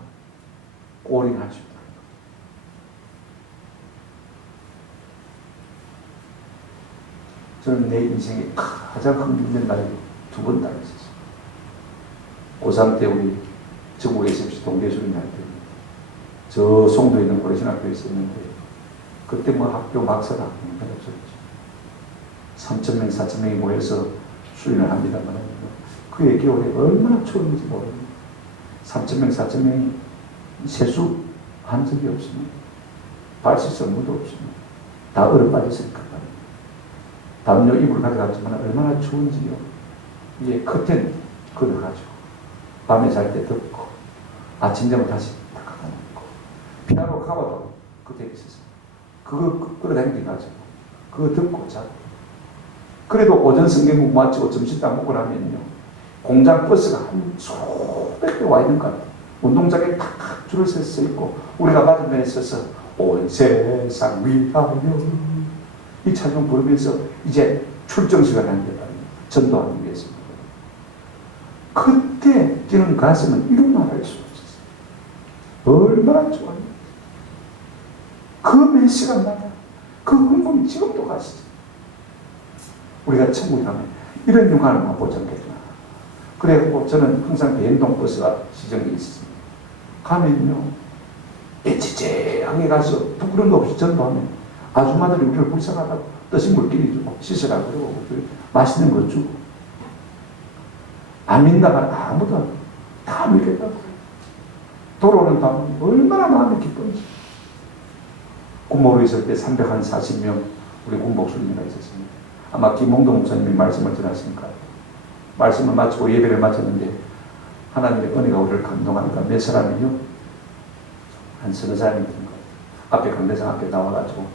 꼬리를 할 수 있다. 저는 내 인생에 가장 흥분된 날이 2번 달이 있었어요. 고3 때 우리 전국에 SFC 동계수련 할 때 저 송도에 있는 고려신학교에 있었는데 그때 뭐 학교 막사다 없었죠. 3,000명, 4,000명이 모여서 수련을 합니다만 그의 겨울에 얼마나 추웠는지 모릅니다. 3,000명, 4,000명이 세수한 적이 없습니다. 발씻 업무도 없습니다. 다 얼어 빠졌으니까. 담요 이불을 가져갔지만 얼마나 추운지요. 위에 커튼 걸어가지고 밤에 잘 때 덮고 아침 되면 다시 딱 갖다 놓고 피아노 카바도 그때 있었어요. 그거 끌어당겨가지고 그거 덮고 자고. 그래도 오전 성경국 마치고 점심딱 먹고 나면요 공장 버스가 한 수백 대 와 있는 것 같아요. 운동장에 탁 줄을 서 있고 우리가 맞은편에 서서 온 세상 위하여 이 찬송 부르면서 이제 출정 시간을 전도하기 위해서입니다. 그때 뛰는 가슴은 이루 말할 수 없었어요. 얼마나 좋아요. 그 몇 시간마다 그 흥분이 지금도 가시죠. 우리가 천국에 가면 이런 영광을 맛보지 않겠구나. 그래갖고 저는 항상 대행동 버스가 지정되어 있습니다. 가면요 애지재하게 가서 부끄러운 거 없이 전도하면 아줌마들이 우리를 불쌍하다고 뜨신 물기리 주고 씻으라고 그러고 맛있는 거 주고 안 믿다가 아무도 다 믿겠다고 돌아오는 다음 얼마나 마음이 기쁜지. 군목으로 있을 때 340명 우리 군복수님가 있었습니다. 아마 김홍동 목사님이 말씀을 들었으니까 말씀을 마치고 예배를 마쳤는데 하나님의 은혜가 우리를 감동하니까 몇 사람이요? 한 서너 사람이 되는 거예요. 앞에 강대상 앞에 나와가지고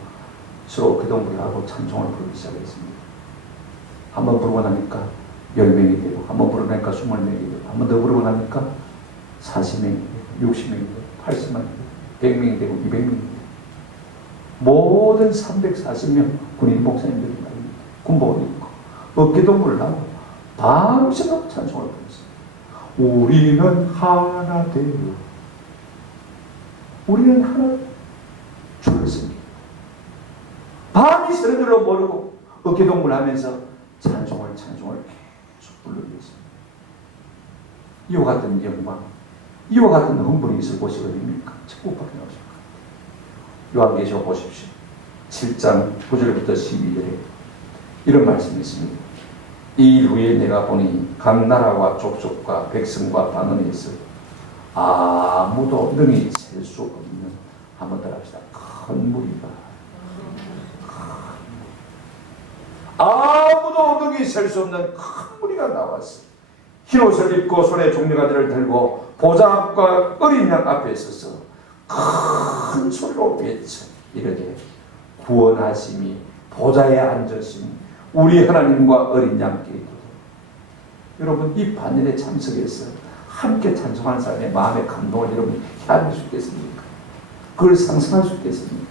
서로 기도를 하고 찬송을 부르기 시작했습니다. 한번 부르고 나니까 10명이 되고 한번 부르고 나니까 20명이 되고 한 번 더 부르고 나니까 40명이 되고 60명이 되고 80명이 되고 100명이 되고 200명이 되고 모든 340명 군인 목사님들이 말입니다. 군복을 입고 어깨동무를 하고 밤새도록 찬송을 부르습니다. 우리는 하나 되어 우리는 하나 주였습니다. 밤이 새는 줄로 모르고 어깨동무를 하면서 찬송을 계속 불러주었습니다. 이와 같은 영광, 이와 같은 흥분이 있을 곳이 어디입니까? 천국밖에 없을 거예요. 요한계시록 보십시오. 7장 9절부터 12절에 이런 말씀이 있습니다. 이 일 후에 내가 보니 각 나라와 족속과 백성과 방언에서 아무도 능히 셀 수 없는, 한번 더 합시다. 큰 무리가, 아무도 능히 셀 수 없는 큰 무리가 나왔어. 흰옷을 입고 손에 종려가지를 들고 보좌 앞과 어린 양 앞에 서서 큰 소리로 외쳐 이르되 구원하심이 보좌에 앉으신 우리 하나님과 어린 양께 있도다. 여러분, 이 반열에 참석해서 함께 찬송하는 사람의 마음의 감동을 여러분이 헤아릴 수 있겠습니까? 그걸 상상할 수 있겠습니까?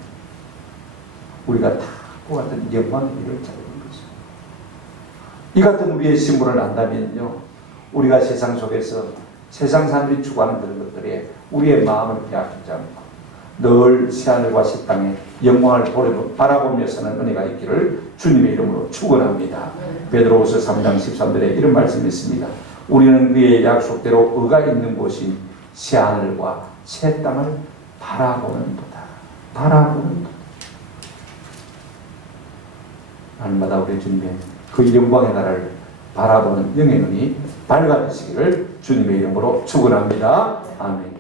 우리가 다 그와 같은 영광의 일을 자르는 거죠. 이 같은 우리의 신분을 안다면요, 우리가 세상 속에서 세상 사람들이 추구하는 그런 것들에 우리의 마음을 빼앗기지 않고 늘 새하늘과 새 땅에 영광을 바라보며 사는 은혜가 있기를 주님의 이름으로 축원합니다. 베드로후서 3장 13절에 이런 말씀이 있습니다. 우리는 그의 약속대로 의가 있는 곳인 새하늘과 새 땅을 바라보는도다. 날마다 우리 주님의 그 영광의 나라를 바라보는 영의 눈이 밝아지시기를 주님의 이름으로 축원합니다. 아멘.